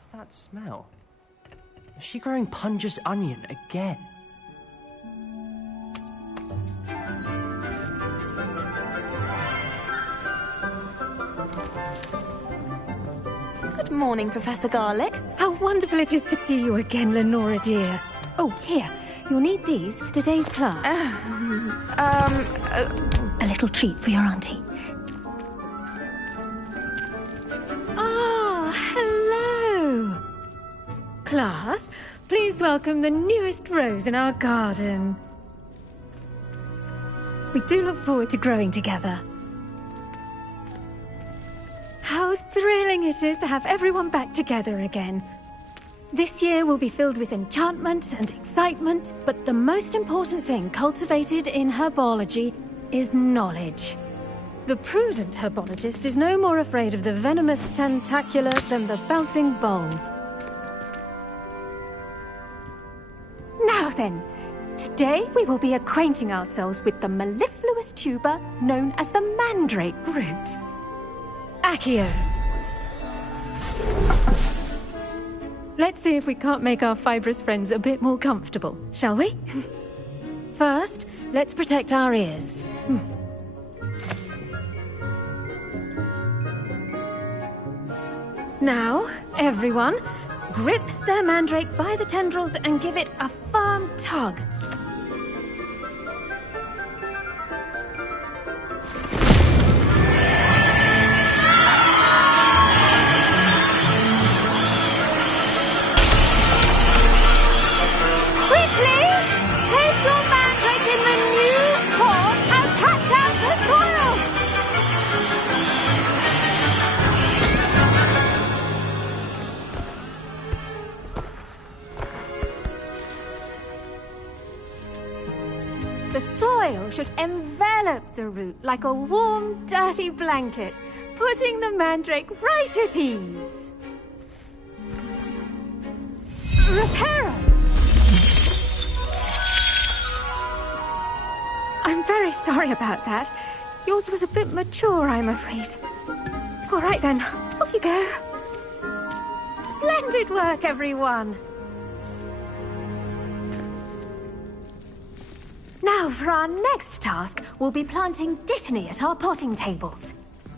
What's that smell? Is she growing Punja's onion again? Good morning, Professor Garlic. How wonderful it is to see you again, Lenora dear. Oh, here. You'll need these for today's class. A little treat for your auntie. Ah, hello. Class, please welcome the newest rose in our garden. We do look forward to growing together. How thrilling it is to have everyone back together again. This year will be filled with enchantment and excitement, but the most important thing cultivated in herbology is knowledge. The prudent herbologist is no more afraid of the venomous tentacula than the bouncing bowl. Now then, today we will be acquainting ourselves with the mellifluous tuber known as the mandrake root. Accio. Let's see if we can't make our fibrous friends a bit more comfortable, shall we? First, let's protect our ears. Now, everyone, grip their mandrake by the tendrils and give it a firm tug. The soil should envelop the root like a warm, dirty blanket, putting the mandrake right at ease. Reparo! I'm very sorry about that. Yours was a bit mature, I'm afraid. All right then, off you go. Splendid work, everyone. Now, for our next task, we'll be planting dittany at our potting tables.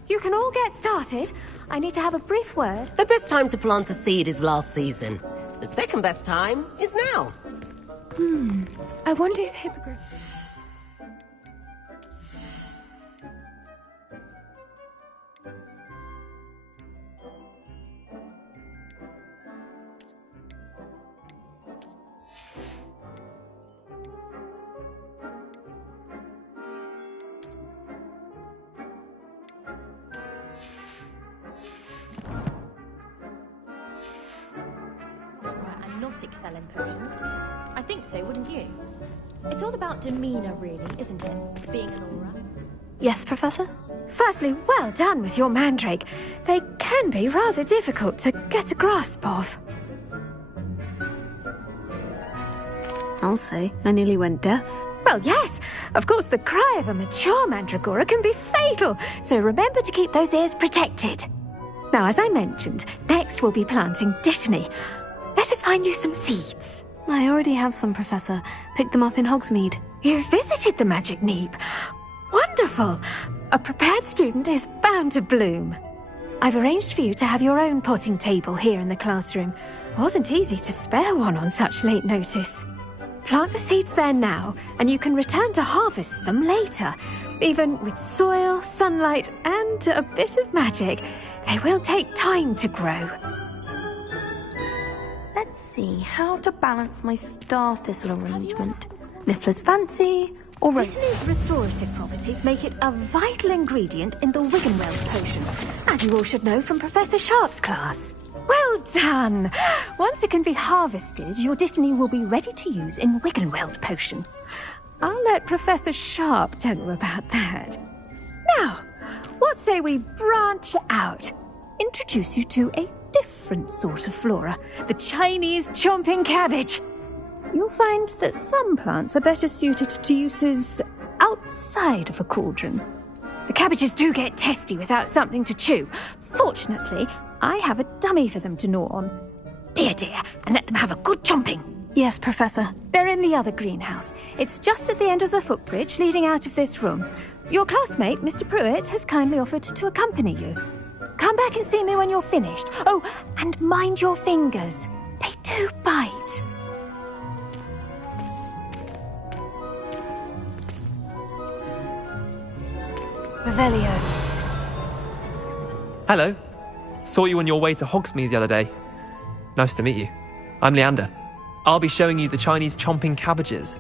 You can all get started. I need to have a brief word. The best time to plant a seed is last season. The second best time is now. I wonder if hippogriffs... And not excel in potions. I think so, wouldn't you? It's all about demeanor, really, isn't it? Being an aura. Yes, Professor? Firstly, well done with your mandrake. They can be rather difficult to get a grasp of. I'll say, I nearly went deaf. Well, yes. Of course, the cry of a mature mandragora can be fatal, so remember to keep those ears protected. Now, as I mentioned, next we'll be planting dittany. Let us find you some seeds. I already have some, Professor. Picked them up in Hogsmeade. You visited the Magic Neep. Wonderful. A prepared student is bound to bloom. I've arranged for you to have your own potting table here in the classroom. Wasn't easy to spare one on such late notice. Plant the seeds there now, and you can return to harvest them later. Even with soil, sunlight, and a bit of magic, they will take time to grow. Let's see how to balance my star thistle arrangement. Niffler's fancy, or Dittany's restorative properties make it a vital ingredient in the Wiggenweld potion, as you all should know from Professor Sharp's class. Well done! Once it can be harvested, your dittany will be ready to use in Wiggenweld potion. I'll let Professor Sharp tell you about that. Now, what say we branch out? Introduce you to a different sort of flora, the Chinese chomping cabbage. You'll find that some plants are better suited to uses outside of a cauldron. The cabbages do get testy without something to chew. Fortunately, I have a dummy for them to gnaw on. Here, dear, and let them have a good chomping. Yes, Professor. They're in the other greenhouse. It's just at the end of the footbridge leading out of this room. Your classmate, Mr. Pruitt, has kindly offered to accompany you. Come back and see me when you're finished. Oh, and mind your fingers. They do bite. Revelio. Hello. Saw you on your way to Hogsmeade the other day. Nice to meet you. I'm Leander. I'll be showing you the Chinese chomping cabbages.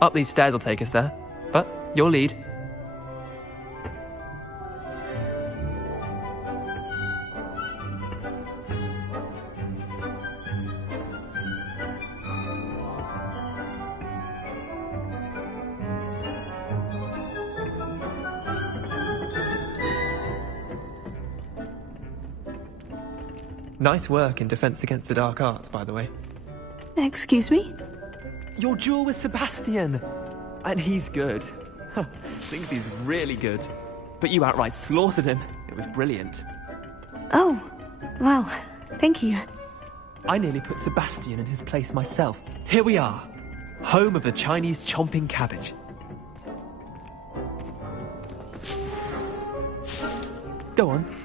Up these stairs will take us there, but your lead. Nice work in Defense Against the Dark Arts, by the way. Excuse me? Your duel with Sebastian! And he's good. Thinks he's really good. But you outright slaughtered him. It was brilliant. Oh, well, thank you. I nearly put Sebastian in his place myself. Here we are. Home of the Chinese chomping cabbage. Go on.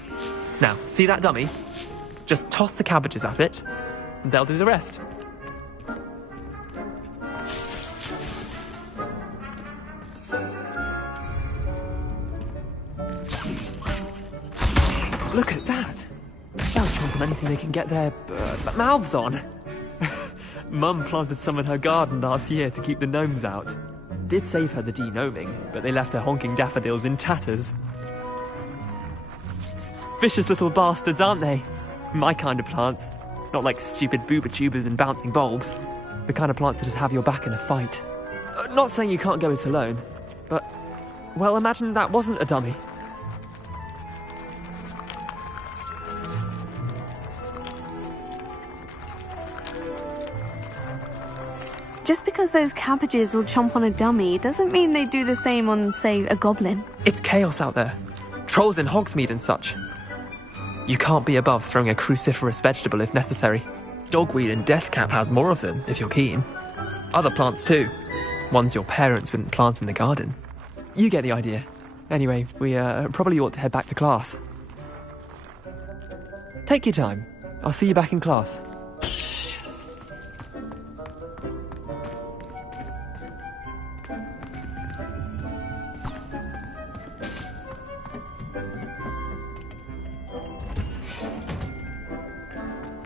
Now, see that dummy? Just toss the cabbages at it, and they'll do the rest. Look at that! They'll chomp on anything they can get their mouths on. Mum planted some in her garden last year to keep the gnomes out. Did save her the de-gnoming, but they left her honking daffodils in tatters. Vicious little bastards, aren't they? My kind of plants. Not like stupid booba tubers and bouncing bulbs. The kind of plants that just have your back in a fight. Not saying you can't go it alone, but, well, imagine that wasn't a dummy. Just because those cabbages will chomp on a dummy doesn't mean they do the same on, say, a goblin. It's chaos out there. Trolls in Hogsmeade and such. You can't be above throwing a cruciferous vegetable if necessary. Dogweed and deathcap has more of them, if you're keen. Other plants too. Ones your parents wouldn't plant in the garden. You get the idea. Anyway, we probably ought to head back to class. Take your time. I'll see you back in class.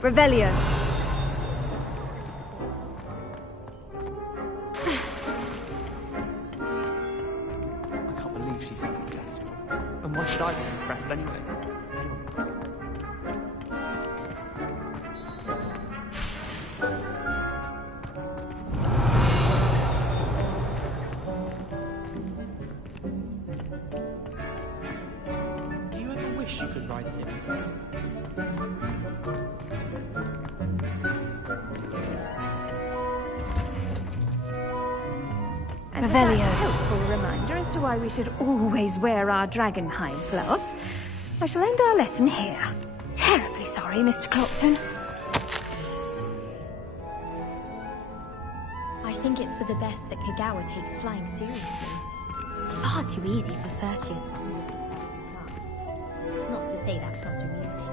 Revelio. I can't believe she's so desperate. And why should I be impressed anyway? Do you ever wish you could ride him? And for that helpful reminder as to why we should always wear our dragonhide gloves, I shall end our lesson here. Terribly sorry, Mr. Clopton. I think it's for the best that Kagawa takes flying seriously. Far too easy for first year. Not to say that's not amusing.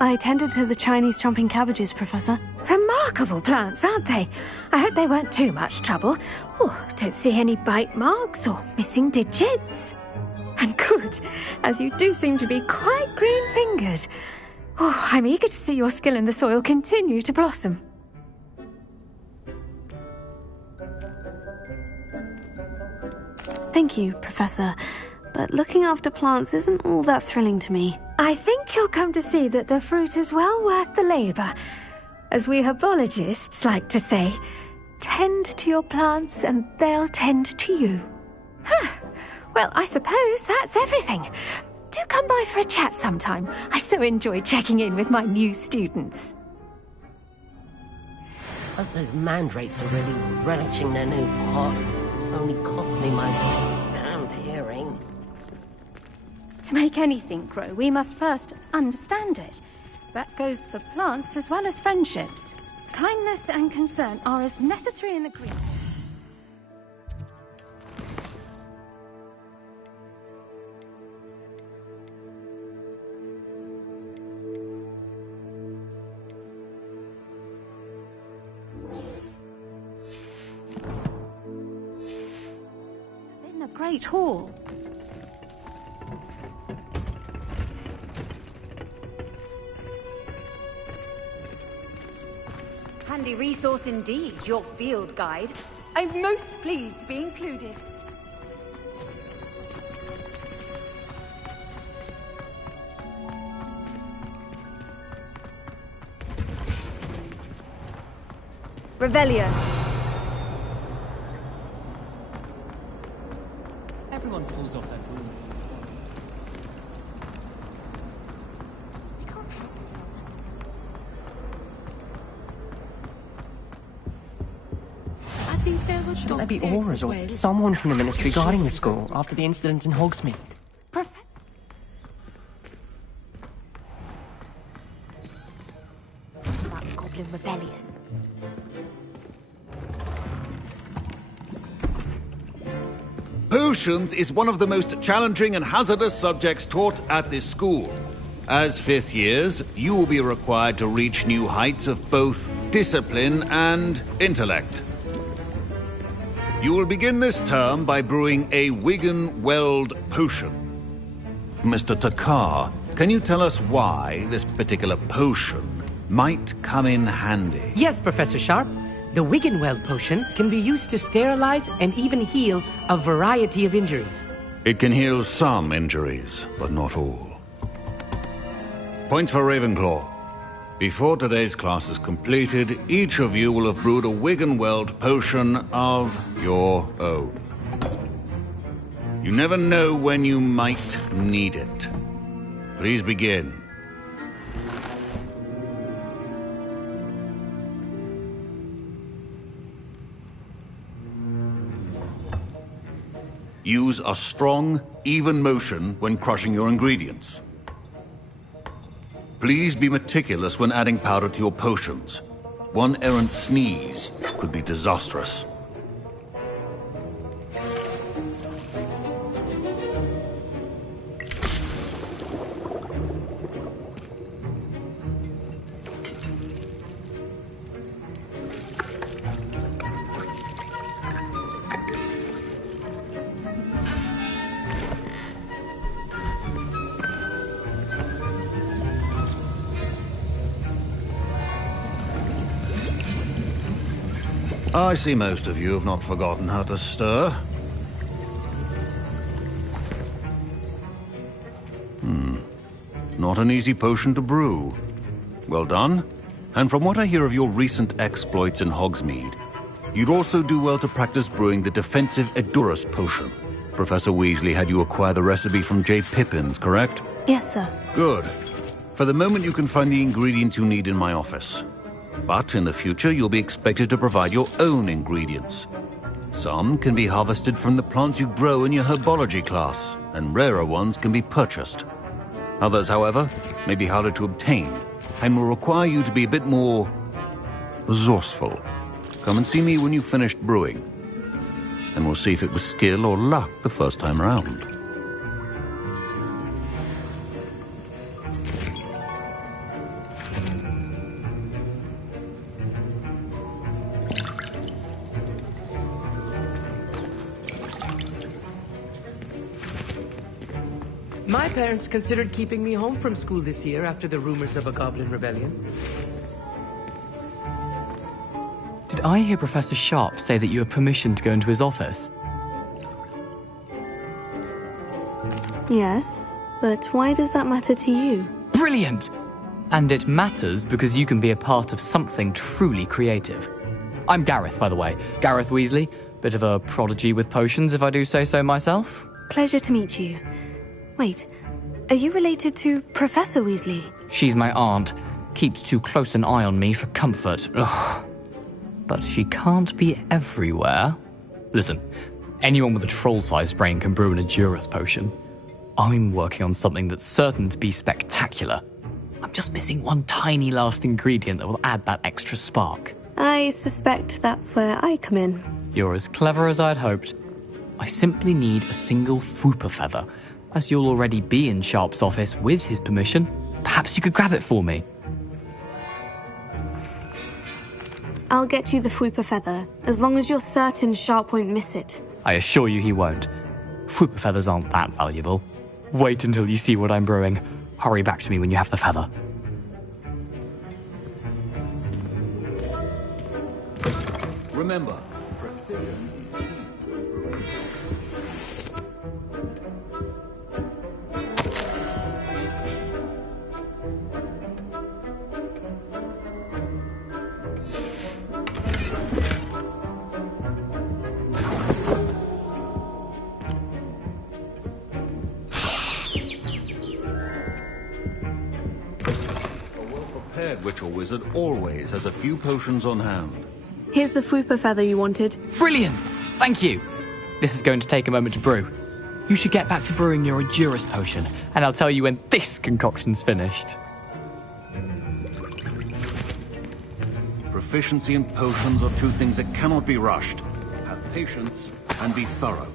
I tended to the Chinese chomping cabbages, Professor. Remarkable plants, aren't they? I hope they weren't too much trouble. Oh, don't see any bite marks or missing digits. And good, as you do seem to be quite green-fingered. Oh, I'm eager to see your skill in the soil continue to blossom. Thank you, Professor. But looking after plants isn't all that thrilling to me. I think you'll come to see that the fruit is well worth the labour. As we herbologists like to say, tend to your plants and they'll tend to you. Huh. Well, I suppose that's everything. Do come by for a chat sometime. I so enjoy checking in with my new students. Hope those mandrakes are really relishing their new pots. Only cost me my damned hearing. To make anything grow, we must first understand it. That goes for plants as well as friendships. Kindness and concern are as necessary in the green. In the Great Hall. Handy resource indeed, your field guide. I'm most pleased to be included. Revelio. Everyone pulls off their broom. Shouldn't there be auras or someone from the Ministry guarding the school after the incident in Hogsmeade? About Goblin Rebellion. Potions is one of the most challenging and hazardous subjects taught at this school. As fifth years, you will be required to reach new heights of both discipline and intellect. You will begin this term by brewing a Wigan-Weld potion. Mr. Takar, can you tell us why this particular potion might come in handy? Yes, Professor Sharp. The Wigan-Weld potion can be used to sterilize and even heal a variety of injuries. It can heal some injuries, but not all. Points for Ravenclaw. Before today's class is completed, each of you will have brewed a Wigan-Weld potion of your own. You never know when you might need it. Please begin. Use a strong, even motion when crushing your ingredients. Please be meticulous when adding powder to your potions. One errant sneeze could be disastrous. I see most of you have not forgotten how to stir. Not an easy potion to brew. Well done. And from what I hear of your recent exploits in Hogsmeade, you'd also do well to practice brewing the defensive Edurus potion. Professor Weasley had you acquire the recipe from J. Pippins, correct? Yes, sir. Good. For the moment, you can find the ingredients you need in my office. But in the future, you'll be expected to provide your own ingredients. Some can be harvested from the plants you grow in your Herbology class, and rarer ones can be purchased. Others, however, may be harder to obtain, and will require you to be a bit more resourceful. Come and see me when you've finished brewing, and we'll see if it was skill or luck the first time around. My parents considered keeping me home from school this year after the rumors of a Goblin Rebellion. Did I hear Professor Sharp say that you have permission to go into his office? Yes, but why does that matter to you? Brilliant! And it matters because you can be a part of something truly creative. I'm Gareth, by the way. Gareth Weasley. Bit of a prodigy with potions, if I do say so myself. Pleasure to meet you. Wait, are you related to Professor Weasley? She's my aunt. Keeps too close an eye on me for comfort. Ugh. But she can't be everywhere. Listen, anyone with a troll-sized brain can brew an Edurus potion. I'm working on something that's certain to be spectacular. I'm just missing one tiny last ingredient that will add that extra spark. I suspect that's where I come in. You're as clever as I'd hoped. I simply need a single Fwooper feather. As you'll already be in Sharp's office with his permission, perhaps you could grab it for me. I'll get you the Fwooper feather, as long as you're certain Sharp won't miss it. I assure you he won't. Fwooper feathers aren't that valuable. Wait until you see what I'm brewing. Hurry back to me when you have the feather. Remember, precision. Ritual wizard always has a few potions on hand. Here's the Fwooper feather you wanted. Brilliant! Thank you! This is going to take a moment to brew. You should get back to brewing your Endurus potion, and I'll tell you when this concoction's finished. Proficiency in potions are two things that cannot be rushed. Have patience and be thorough.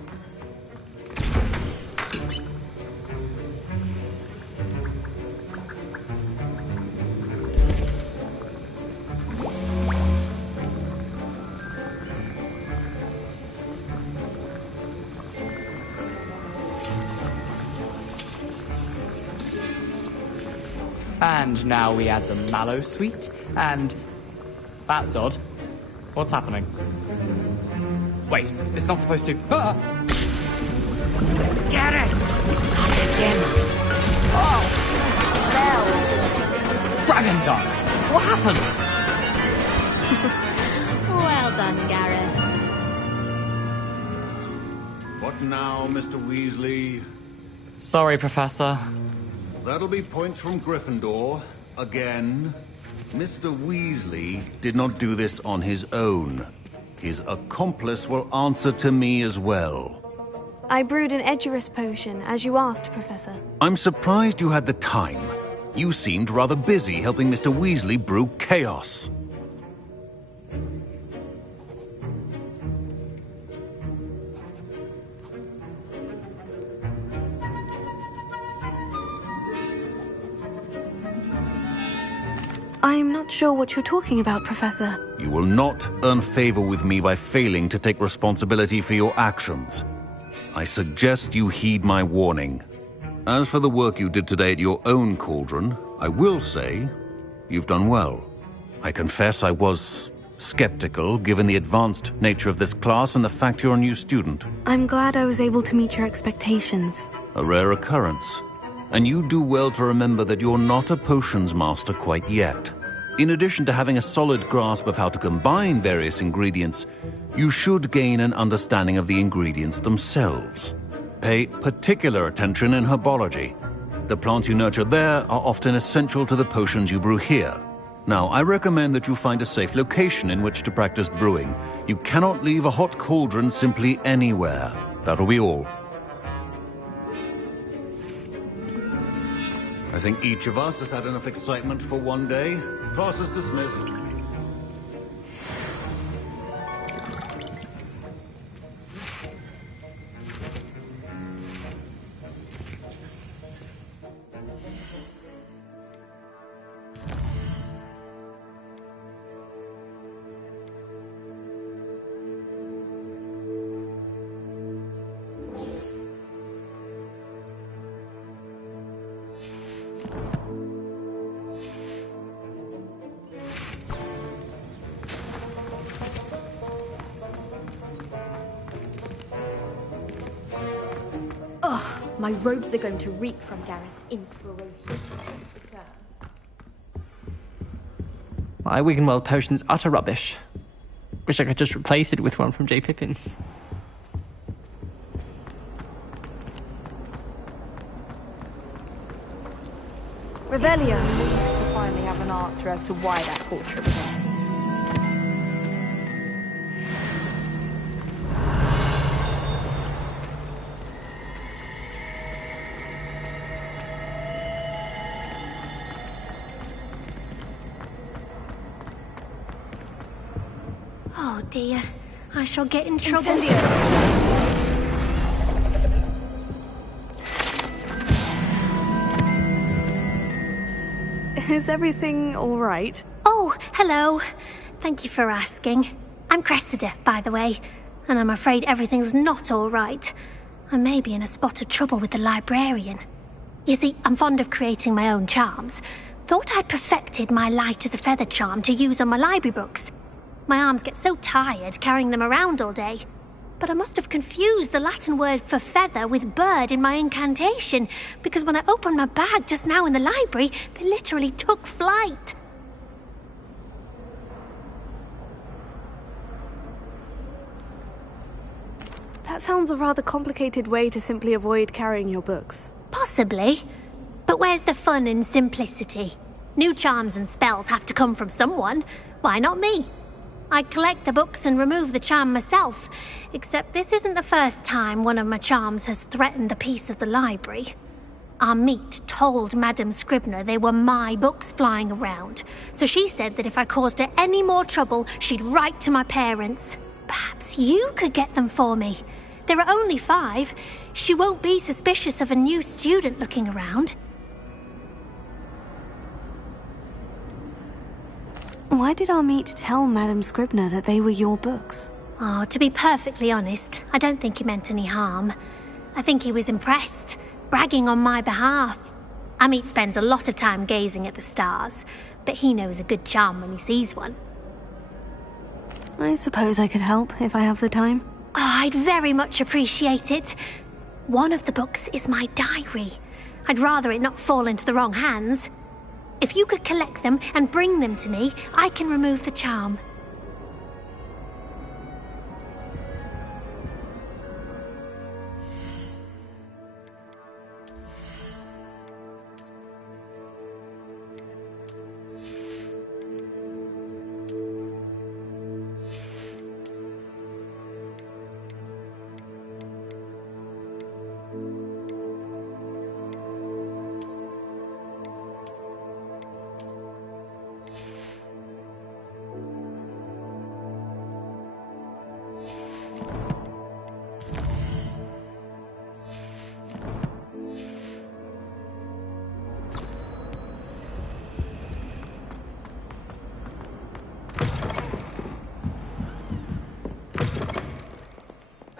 And now we add the mallow sweet, and... That's odd. What's happening? Wait, it's not supposed to... Ah! Get it! Not again. Oh! No! Dragon Dart! What happened? Well done, Gareth. What now, Mr. Weasley? Sorry, Professor. That'll be points from Gryffindor. Again. Mr. Weasley did not do this on his own. His accomplice will answer to me as well. I brewed an Edurus potion, as you asked, Professor. I'm surprised you had the time. You seemed rather busy helping Mr. Weasley brew chaos. I'm not sure what you're talking about, Professor. You will not earn favor with me by failing to take responsibility for your actions. I suggest you heed my warning. As for the work you did today at your own cauldron, I will say you've done well. I confess I was skeptical, given the advanced nature of this class and the fact you're a new student. I'm glad I was able to meet your expectations. A rare occurrence. And you do well to remember that you're not a potions master quite yet. In addition to having a solid grasp of how to combine various ingredients, you should gain an understanding of the ingredients themselves. Pay particular attention in herbology. The plants you nurture there are often essential to the potions you brew here. Now, I recommend that you find a safe location in which to practice brewing. You cannot leave a hot cauldron simply anywhere. That'll be all. I think each of us has had enough excitement for one day. Class is dismissed. My robes are going to reek from Gareth's inspiration. My Wiggenweld potion's utter rubbish. Wish I could just replace it with one from J. Pippin's. Revelio. To finally have an answer as to why that portrait was there. Oh dear, I shall get in trouble. Is everything all right? Oh, hello. Thank you for asking. I'm Cressida, by the way, and I'm afraid everything's not all right. I may be in a spot of trouble with the librarian. You see, I'm fond of creating my own charms. Thought I'd perfected my light as a feather charm to use on my library books. My arms get so tired carrying them around all day. But I must have confused the Latin word for feather with bird in my incantation, because when I opened my bag just now in the library, they literally took flight. That sounds a rather complicated way to simply avoid carrying your books. Possibly. But where's the fun in simplicity? New charms and spells have to come from someone. Why not me? I collect the books and remove the charm myself, except this isn't the first time one of my charms has threatened the peace of the library. Our meet told Madame Scribner they were my books flying around, so she said that if I caused her any more trouble, she'd write to my parents. Perhaps you could get them for me. There are only 5. She won't be suspicious of a new student looking around. Why did our meet tell Madame Scribner that they were your books? Oh, to be perfectly honest, I don't think he meant any harm. I think he was impressed, bragging on my behalf. Amit spends a lot of time gazing at the stars, but he knows a good charm when he sees one. I suppose I could help if I have the time. Oh, I'd very much appreciate it. One of the books is my diary. I'd rather it not fall into the wrong hands. If you could collect them and bring them to me, I can remove the charm.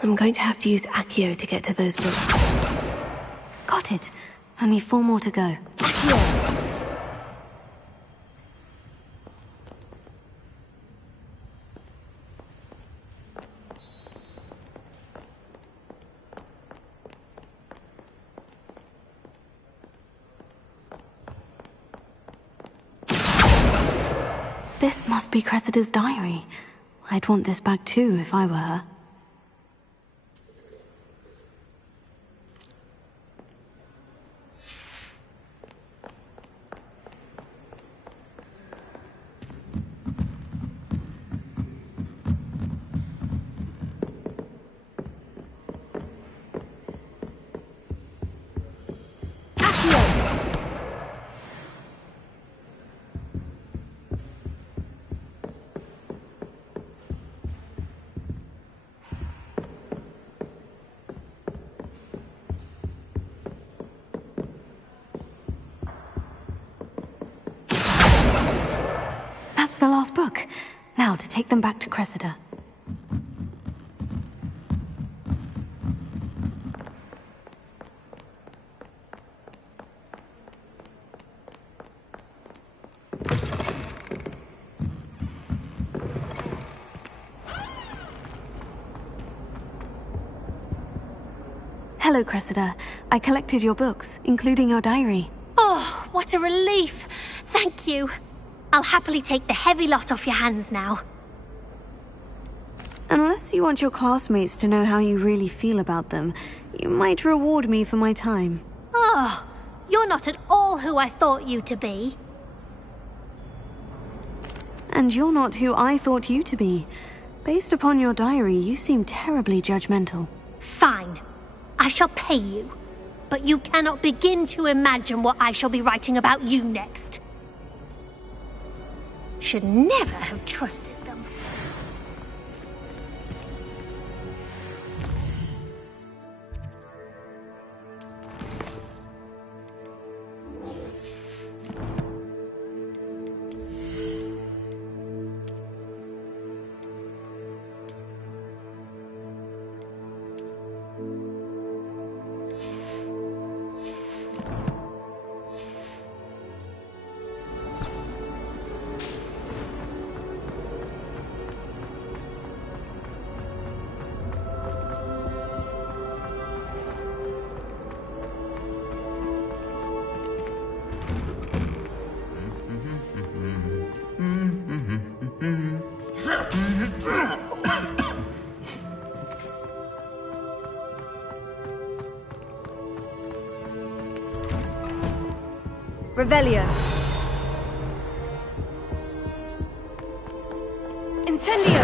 I'm going to have to use Accio to get to those books. Got it. Only 4 more to go. Accio! This must be Cressida's diary. I'd want this back too if I were her. That's the last book. Now to take them back to Cressida. Hello, Cressida. I collected your books, including your diary. Oh, what a relief! Thank you. I'll happily take the heavy lot off your hands now. Unless you want your classmates to know how you really feel about them, you might reward me for my time. Oh, you're not at all who I thought you to be. And you're not who I thought you to be. Based upon your diary, you seem terribly judgmental. Fine. I shall pay you. But you cannot begin to imagine what I shall be writing about you next. Should never have trusted them. Revelio. Incendio!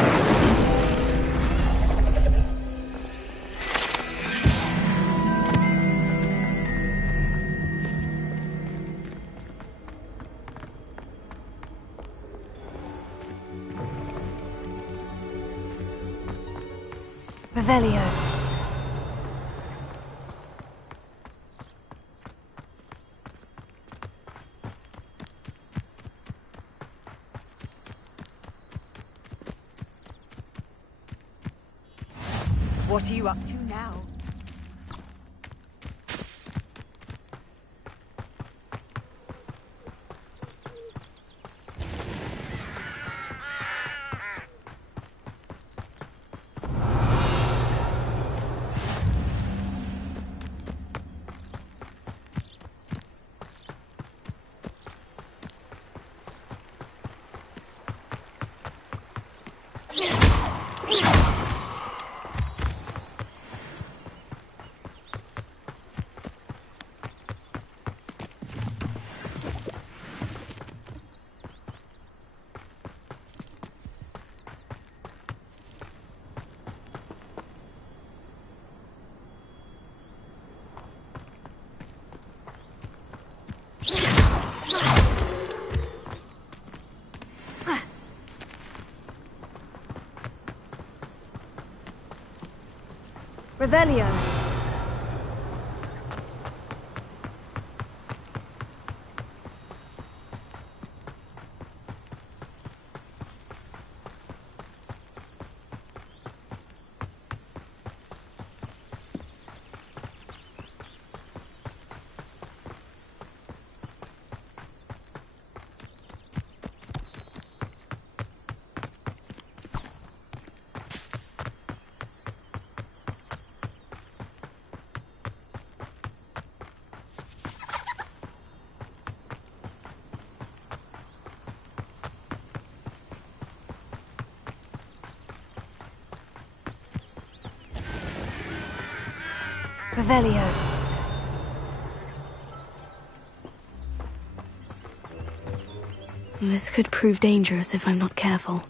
Revelio. What are you up to now? Revelio. Revelio. This could prove dangerous if I'm not careful.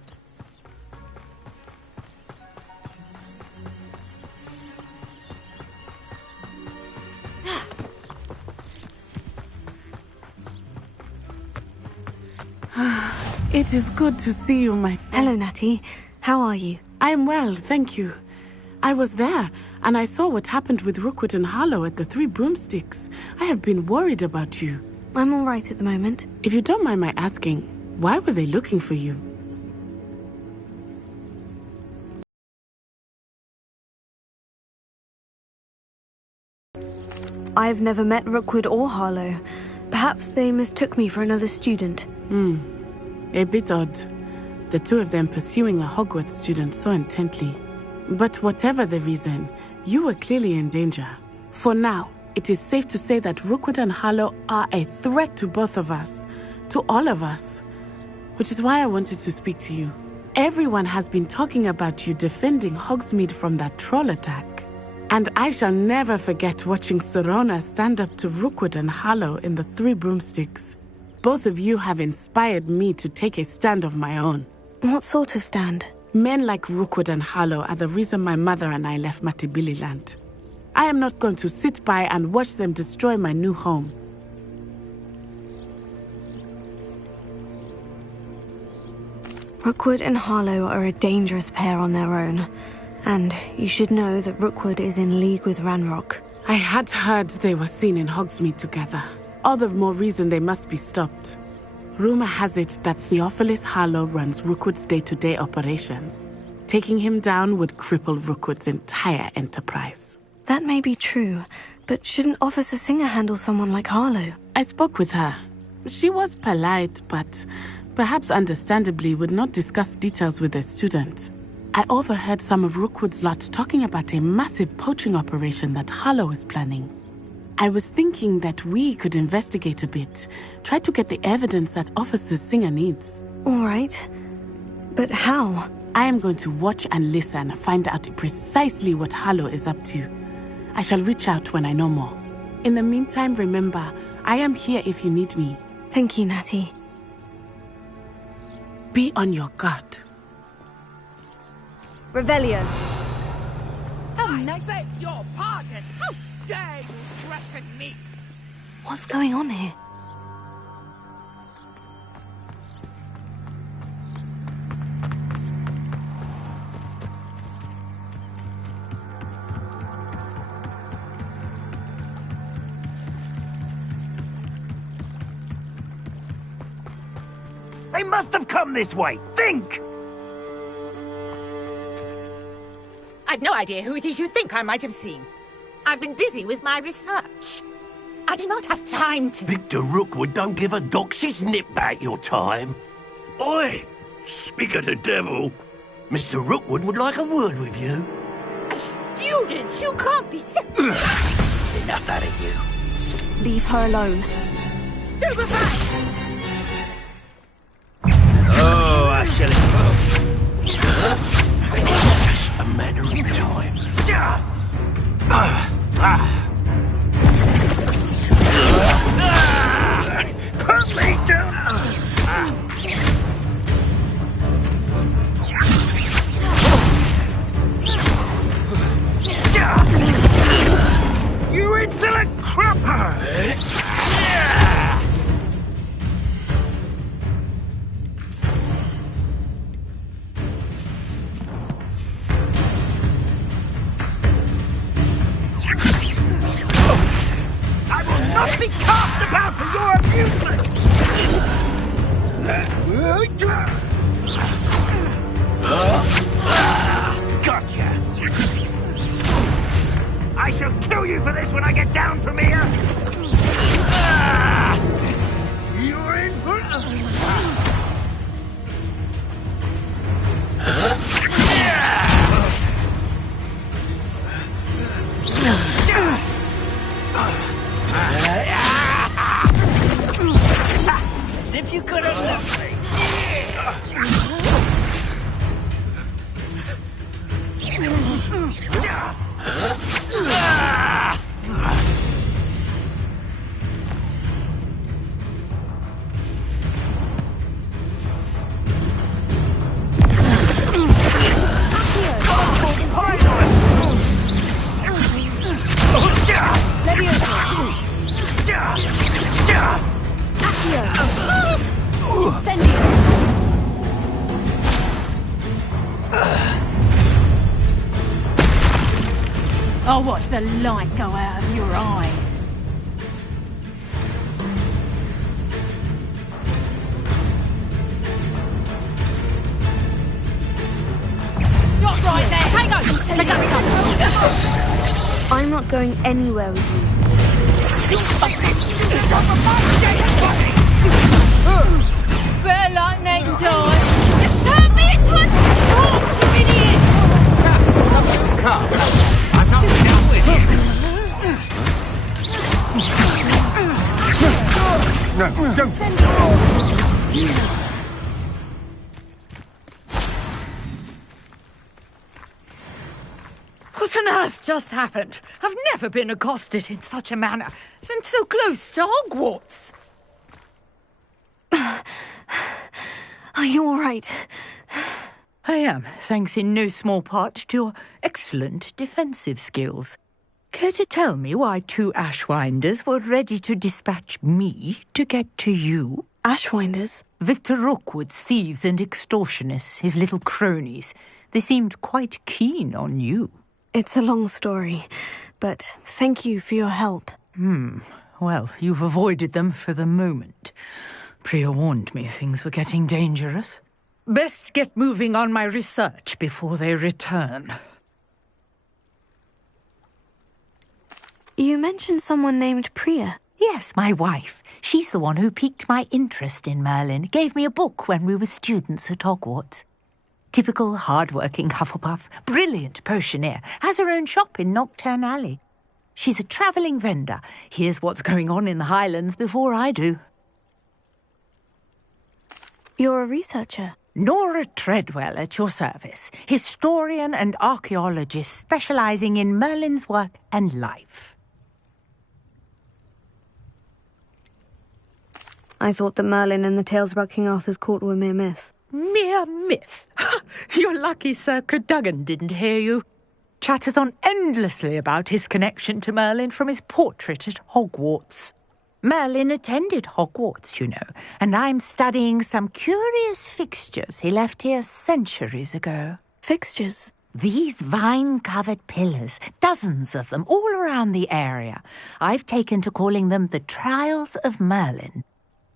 It is good to see you, my friend. Hello, Natty. How are you? I'm well, thank you. I was there, and I saw what happened with Rookwood and Harlow at the Three Broomsticks. I have been worried about you. I'm all right at the moment. If you don't mind my asking, why were they looking for you? I've never met Rookwood or Harlow. Perhaps they mistook me for another student. A bit odd. The two of them pursuing a Hogwarts student so intently. But whatever the reason, you were clearly in danger. For now, it is safe to say that Rookwood and Harlow are a threat to both of us. To all of us. Which is why I wanted to speak to you. Everyone has been talking about you defending Hogsmeade from that troll attack. And I shall never forget watching Serona stand up to Rookwood and Harlow in the Three Broomsticks. Both of you have inspired me to take a stand of my own. What sort of stand? Men like Rookwood and Harlow are the reason my mother and I left Matabeleland. I am not going to sit by and watch them destroy my new home. Rookwood and Harlow are a dangerous pair on their own. And you should know that Rookwood is in league with Ranrock. I had heard they were seen in Hogsmeade together. All the more reason they must be stopped. Rumor has it that Theophilus Harlow runs Rookwood's day-to-day operations. Taking him down would cripple Rookwood's entire enterprise. That may be true, but shouldn't Officer Singer handle someone like Harlow? I spoke with her. She was polite, but perhaps understandably would not discuss details with a student. I overheard some of Rookwood's lot talking about a massive poaching operation that Harlow is planning. I was thinking that we could investigate a bit, try to get the evidence that Officer Singer needs. All right. But how? I am going to watch and listen, find out precisely what Harlow is up to. I shall reach out when I know more. In the meantime, remember, I am here if you need me. Thank you, Natty. Be on your guard. Revelio. I beg your pardon. How dare you threaten me? What's going on here? They must have come this way. Think! I've no idea who it is you think I might have seen. I've been busy with my research. I do not have time to... Victor Rookwood don't give a doxy's nip back your time. Oi! Speak of the devil. Mr. Rookwood would like a word with you. A student? You can't be sick. Enough out of you. Leave her alone. Stupefy! Oh, I shall it. Just a matter of time. Put me down! You insolent crupper! I will not be cast about for your amusement! Gotcha! I shall kill you for this when I get down from here! You're in for... As if you could have left me. I'll watch the light go out of your eyes. Stop right there! Hang on! Take up. I'm not going anywhere with you. Better luck next time. Turn me into a torch, you idiot! I'm not down with you. No, don't send What on earth just happened? I've never been accosted in such a manner, and so close to Hogwarts. Are you all right? I am, thanks in no small part to your excellent defensive skills. Care to tell me why two Ashwinders were ready to dispatch me to get to you? Ashwinders? Victor Rookwood's thieves and extortionists, his little cronies. They seemed quite keen on you. It's a long story, but thank you for your help. Well, you've avoided them for the moment. Priya warned me things were getting dangerous. Best get moving on my research before they return. You mentioned someone named Priya. Yes, my wife. She's the one who piqued my interest in Merlin. Gave me a book when we were students at Hogwarts. Typical hard-working Hufflepuff, brilliant potioneer, has her own shop in Knockturn Alley. She's a travelling vendor. Hears what's going on in the Highlands before I do. You're a researcher? Nora Treadwell at your service, historian and archaeologist specialising in Merlin's work and life. I thought that Merlin and the tales about King Arthur's court were mere myth. Mere myth? You're lucky Sir Cadogan didn't hear you. Chatters on endlessly about his connection to Merlin from his portrait at Hogwarts. Merlin attended Hogwarts, you know, and I'm studying some curious fixtures he left here centuries ago. Fixtures? These vine-covered pillars, dozens of them, all around the area. I've taken to calling them the Trials of Merlin.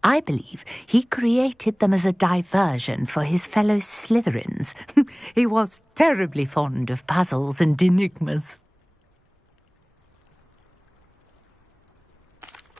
I believe he created them as a diversion for his fellow Slytherins. He was terribly fond of puzzles and enigmas.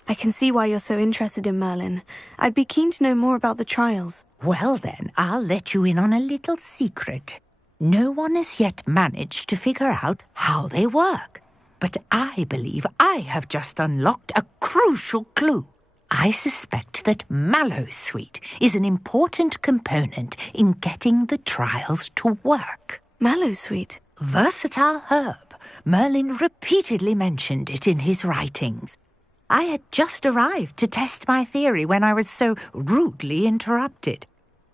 I can see why you're so interested in Merlin. I'd be keen to know more about the trials. Well then, I'll let you in on a little secret. No one has yet managed to figure out how they work. But I believe I have just unlocked a crucial clue. I suspect that mallowsweet is an important component in getting the trials to work. Mallowsweet? Versatile herb. Merlin repeatedly mentioned it in his writings. I had just arrived to test my theory when I was so rudely interrupted.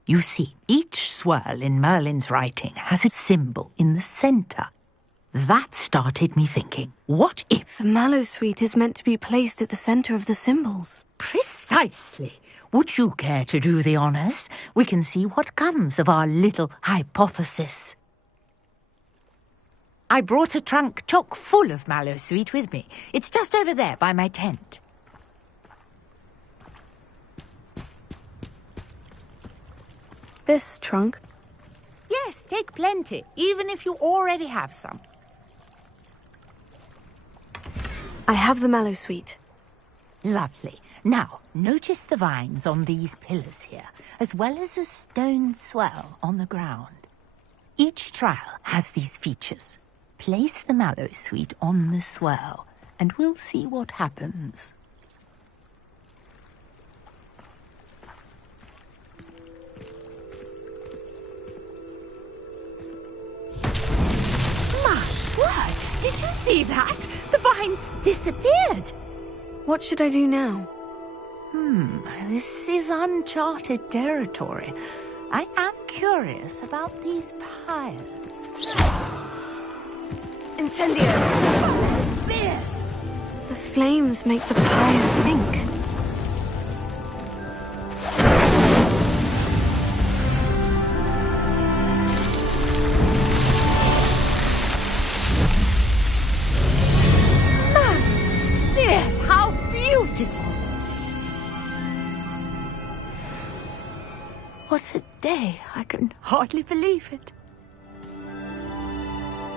You see, each swirl in Merlin's writing has a symbol in the centre. That started me thinking, what if... The mallowsweet is meant to be placed at the centre of the symbols. Precisely. Would you care to do the honours? We can see what comes of our little hypothesis. I brought a trunk chock full of mallowsweet with me. It's just over there by my tent. This trunk? Yes, take plenty, even if you already have some. I have the mallowsweet. Lovely. Now, notice the vines on these pillars here, as well as a stone swell on the ground. Each trial has these features. Place the mallowsweet on the swell, and we'll see what happens. My word! Did you see that? The vines disappeared. What should I do now? This is uncharted territory. I am curious about these pyres. Incendio! Fierce! The flames make the pyres sink. Fierce! How beautiful! What a day! I can hardly believe it.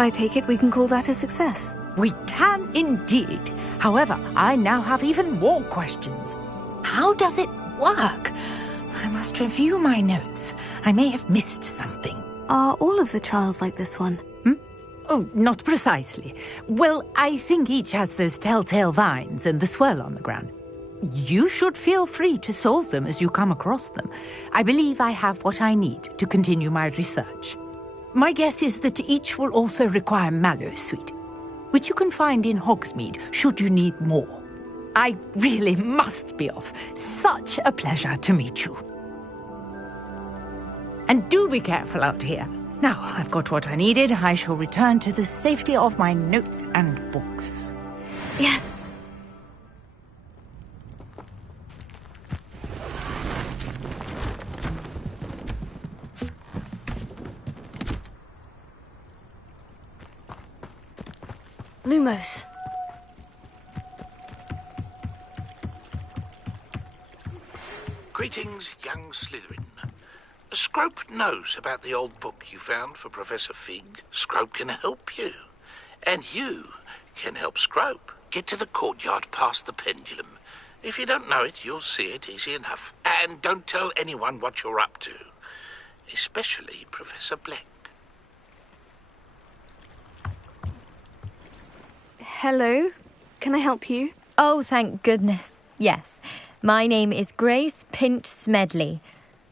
I take it we can call that a success. We can indeed. However, I now have even more questions. How does it work? I must review my notes. I may have missed something. Are all of the trials like this one? Oh, not precisely. Well, I think each has those telltale vines and the swirl on the ground. You should feel free to solve them as you come across them. I believe I have what I need to continue my research. My guess is that each will also require mallowsweet, which you can find in Hogsmeade should you need more. I really must be off. Such a pleasure to meet you. And do be careful out here. Now I've got what I needed, I shall return to the safety of my notes and books. Yes. Lumos. Greetings, young Slytherin. Scrope knows about the old book you found for Professor Fig. Scrope can help you. And you can help Scrope. Get to the courtyard past the pendulum. If you don't know it, you'll see it easy enough. And don't tell anyone what you're up to. Especially Professor Black. Hello. Can I help you? Oh, thank goodness. Yes. My name is Grace Pinch Smedley.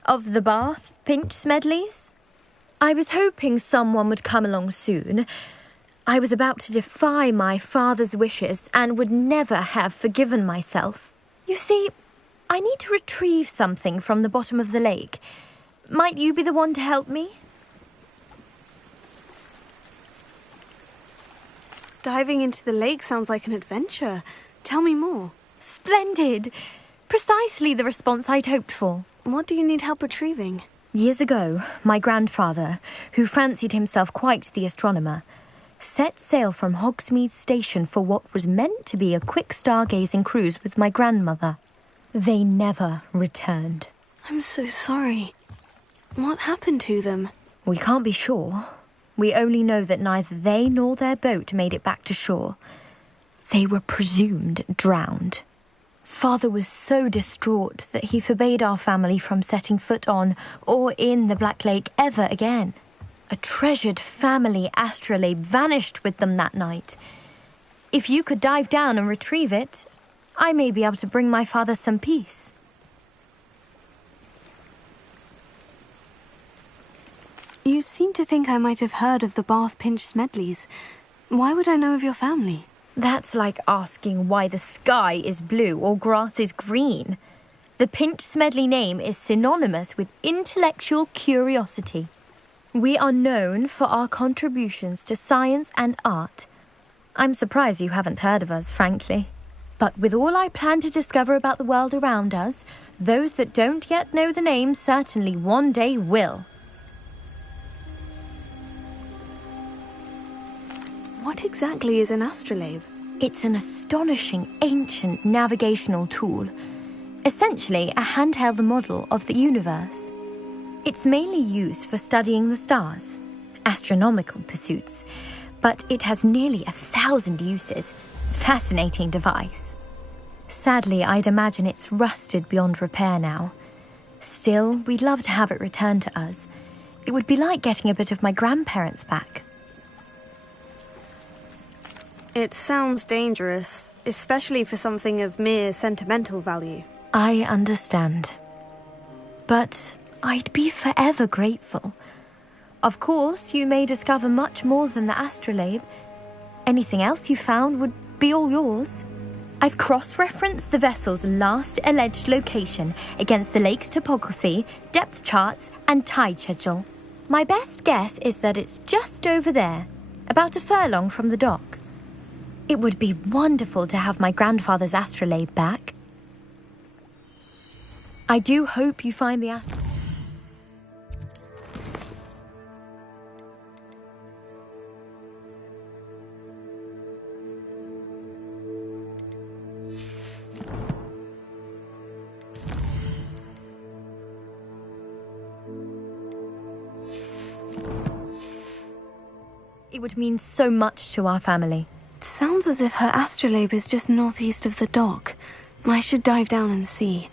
Of the Bath Pinch Smedleys. I was hoping someone would come along soon. I was about to defy my father's wishes and would never have forgiven myself. You see, I need to retrieve something from the bottom of the lake. Might you be the one to help me? Diving into the lake sounds like an adventure. Tell me more. Splendid! Precisely the response I'd hoped for. What do you need help retrieving? Years ago, my grandfather, who fancied himself quite the astronomer, set sail from Hogsmeade Station for what was meant to be a quick stargazing cruise with my grandmother. They never returned. I'm so sorry. What happened to them? We can't be sure. We only know that neither they nor their boat made it back to shore. They were presumed drowned. Father was so distraught that he forbade our family from setting foot on or in the Black Lake ever again. A treasured family astrolabe vanished with them that night. If you could dive down and retrieve it, I may be able to bring my father some peace. You seem to think I might have heard of the Bath Pinch Smedleys. Why would I know of your family? That's like asking why the sky is blue or grass is green. The Pinch Smedley name is synonymous with intellectual curiosity. We are known for our contributions to science and art. I'm surprised you haven't heard of us, frankly. But with all I plan to discover about the world around us, those that don't yet know the name certainly one day will. What exactly is an astrolabe? It's an astonishing ancient navigational tool. Essentially a handheld model of the universe. It's mainly used for studying the stars, astronomical pursuits, but it has nearly 1,000 uses. Fascinating device. Sadly, I'd imagine it's rusted beyond repair now. Still, we'd love to have it returned to us. It would be like getting a bit of my grandparents back. It sounds dangerous, especially for something of mere sentimental value. I understand. But I'd be forever grateful. Of course, you may discover much more than the astrolabe. Anything else you found would be all yours. I've cross-referenced the vessel's last alleged location against the lake's topography, depth charts, and tide schedule. My best guess is that it's just over there, about a furlong from the dock. It would be wonderful to have my grandfather's astrolabe back. I do hope you find the astrolabe. It would mean so much to our family. It sounds as if her astrolabe is just northeast of the dock. I should dive down and see.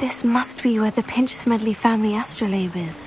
This must be where the Pinch Smedley family astrolabe is.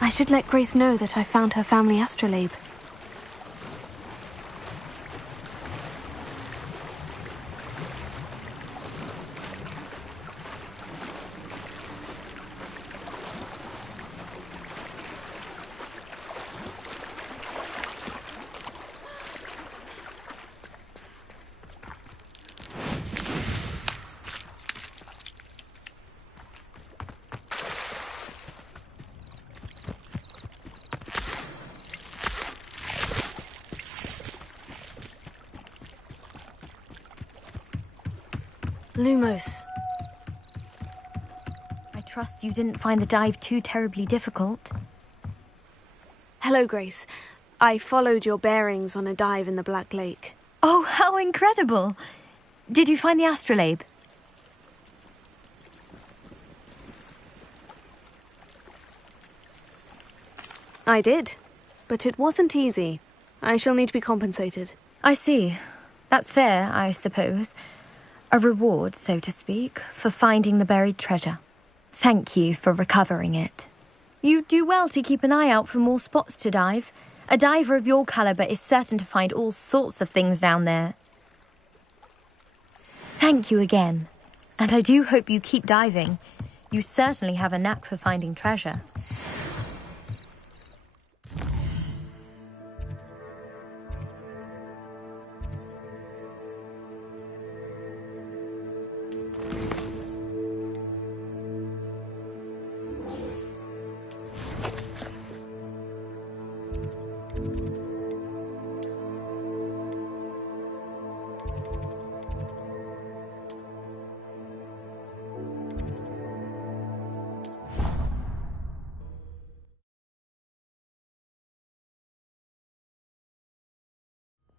I should let Grace know that I found her family astrolabe. Lumos. I trust you didn't find the dive too terribly difficult. Hello, Grace. I followed your bearings on a dive in the Black Lake. Oh, how incredible! Did you find the astrolabe? I did, but it wasn't easy. I shall need to be compensated. I see. That's fair, I suppose. A reward, so to speak, for finding the buried treasure. Thank you for recovering it. You do well to keep an eye out for more spots to dive. A diver of your caliber is certain to find all sorts of things down there. Thank you again. And I do hope you keep diving. You certainly have a knack for finding treasure.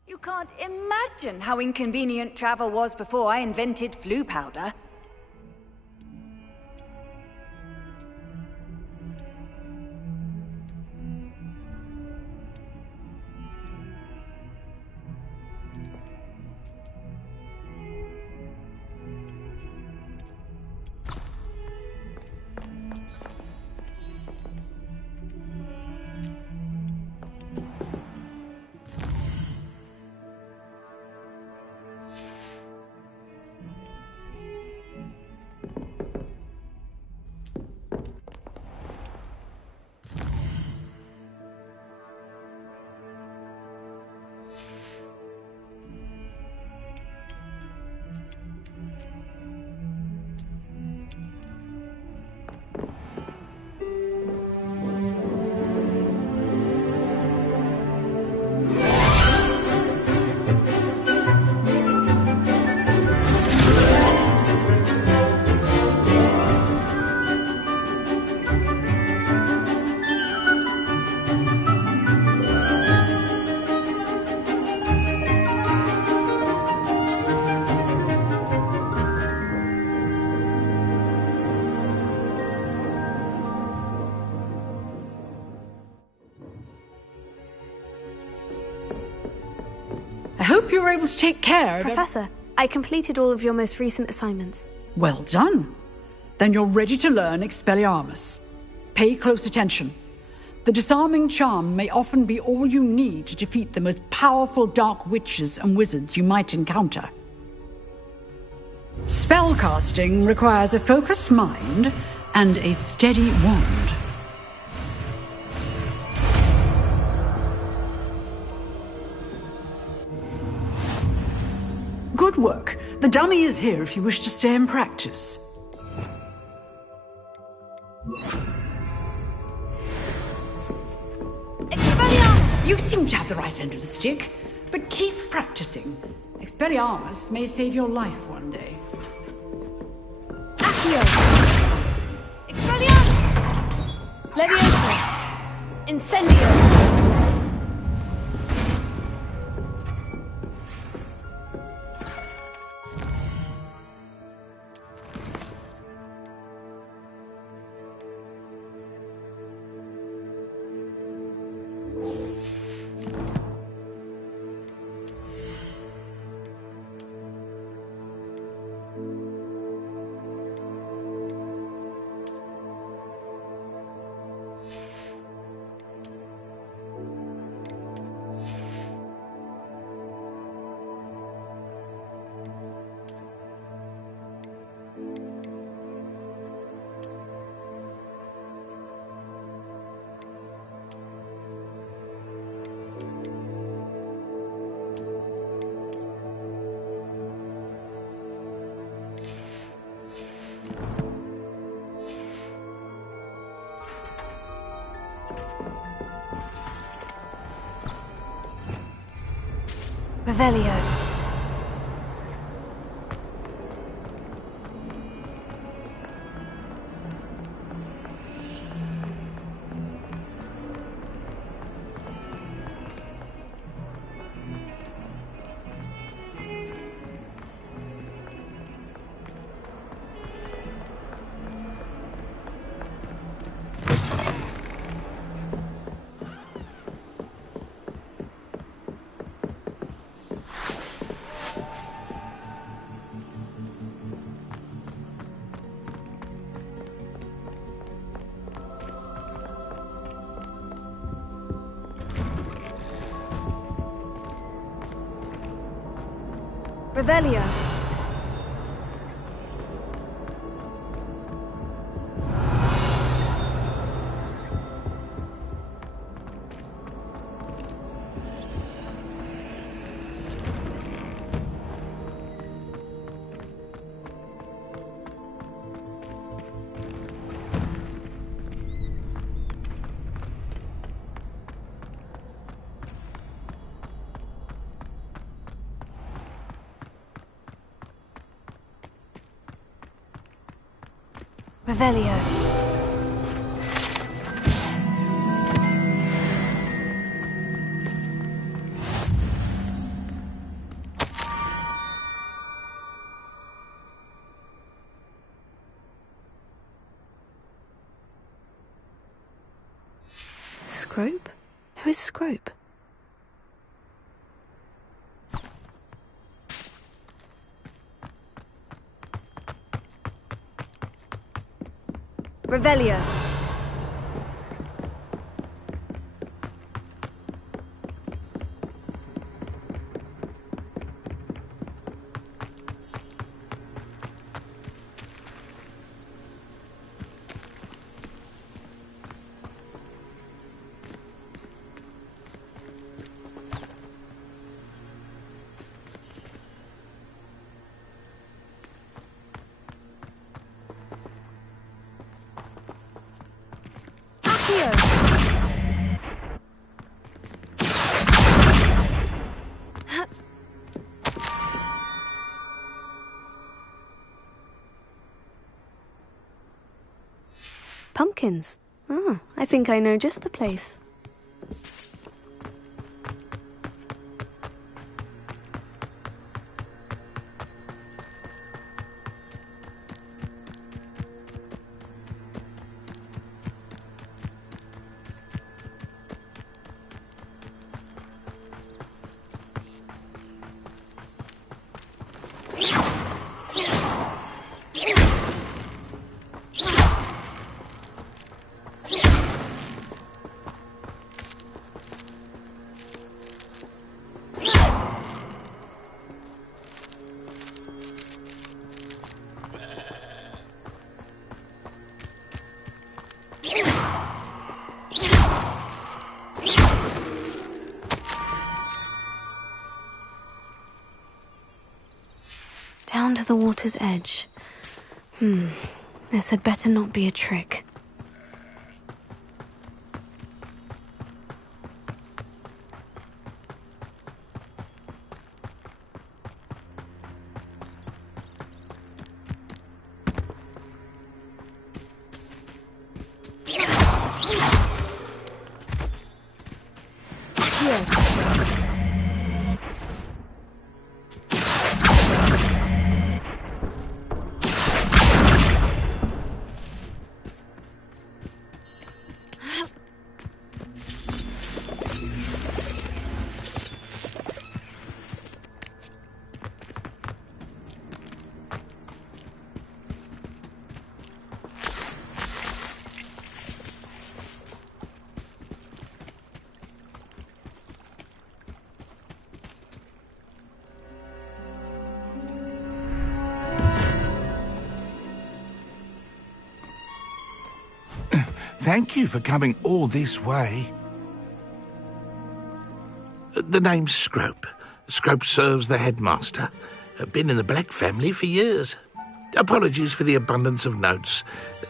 You can't imagine how inconvenient travel was before I invented flu powder. I hope you were able to take care of Professor, I completed all of your most recent assignments. Well done. Then you're ready to learn Expelliarmus. Pay close attention. The disarming charm may often be all you need to defeat the most powerful dark witches and wizards you might encounter. Spellcasting requires a focused mind and a steady wand. Good work. The dummy is here if you wish to stay and practice. You seem to have the right end of the stick, but keep practicing. Expelliarmus may save your life one day. Accio! Expelliarmus! Leviosa! Incendio! Revelio. Revelio. Revelio. Scrope? Who is Scrope? Revelio. Pumpkins. Ah, I think I know just the place. Down to the water's edge. This had better not be a trick. Thank you for coming all this way. The name's Scrope. Scrope serves the headmaster. Been in the Black family for years. Apologies for the abundance of notes.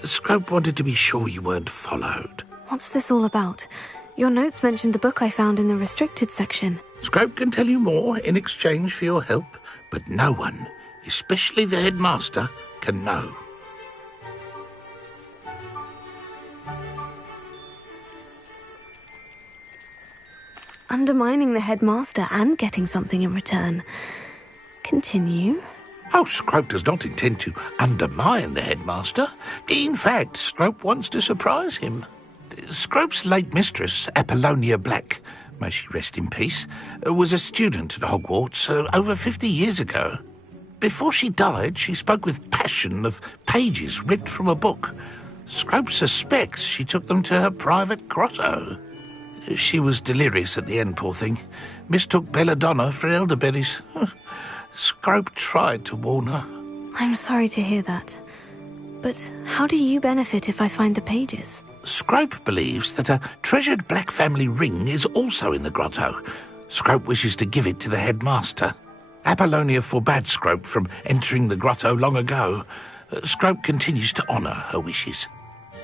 Scrope wanted to be sure you weren't followed. What's this all about? Your notes mentioned the book I found in the restricted section. Scrope can tell you more in exchange for your help, but no one, especially the headmaster, can know. Undermining the headmaster and getting something in return. Continue. Oh, Scrope does not intend to undermine the headmaster. In fact, Scrope wants to surprise him. Scrope's late mistress, Apollonia Black, may she rest in peace, was a student at Hogwarts over 50 years ago. Before she died, she spoke with passion of pages ripped from a book. Scrope suspects she took them to her private grotto. She was delirious at the end, poor thing. Mistook belladonna for elderberries. Scrope tried to warn her. I'm sorry to hear that. But how do you benefit if I find the pages? Scrope believes that a treasured Black family ring is also in the grotto. Scrope wishes to give it to the headmaster. Apollonia forbade Scrope from entering the grotto long ago. Scrope continues to honour her wishes.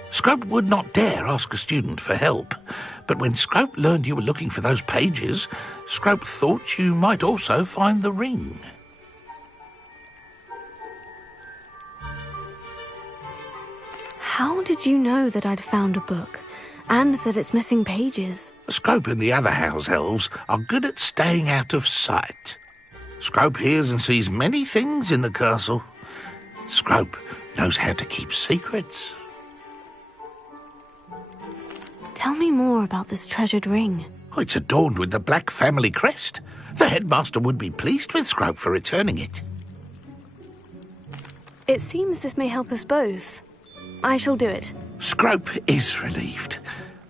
Scrope would not dare ask a student for help, but when Scrope learned you were looking for those pages, Scrope thought you might also find the ring. How did you know that I'd found a book, and that it's missing pages? Scrope and the other house elves are good at staying out of sight. Scrope hears and sees many things in the castle. Scrope knows how to keep secrets. Tell me more about this treasured ring. Oh, it's adorned with the Black family crest. The headmaster would be pleased with Scrope for returning it. It seems this may help us both. I shall do it. Scrope is relieved.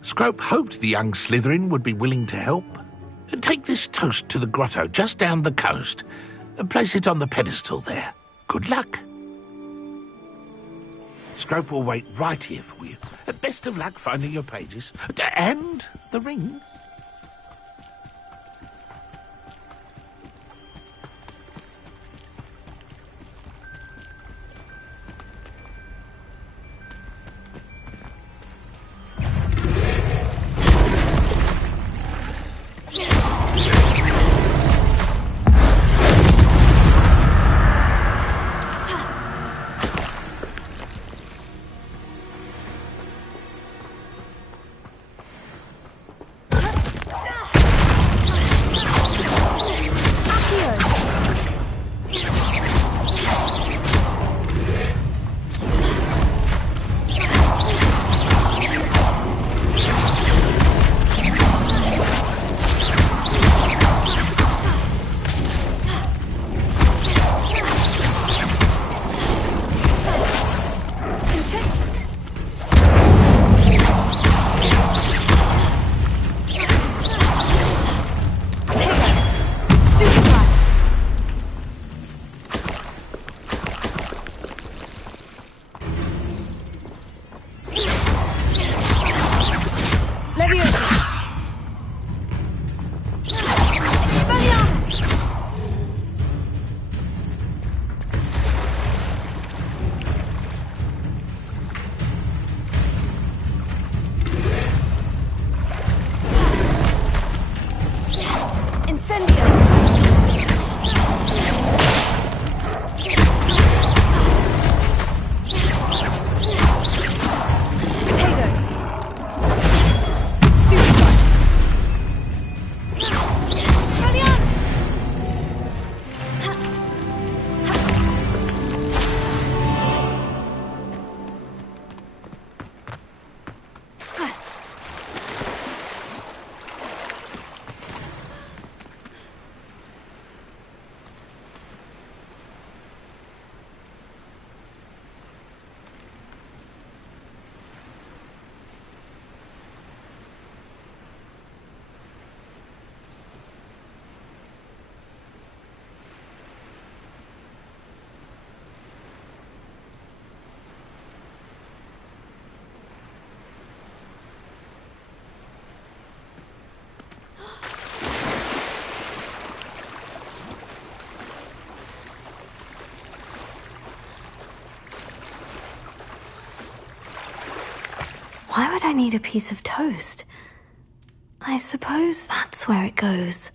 Scrope hoped the young Slytherin would be willing to help. Take this toast to the grotto just down the coast. Place it on the pedestal there. Good luck. Scrope will wait right here for you. Best of luck finding your pages. And the ring. Why would I need a piece of toast? I suppose that's where it goes.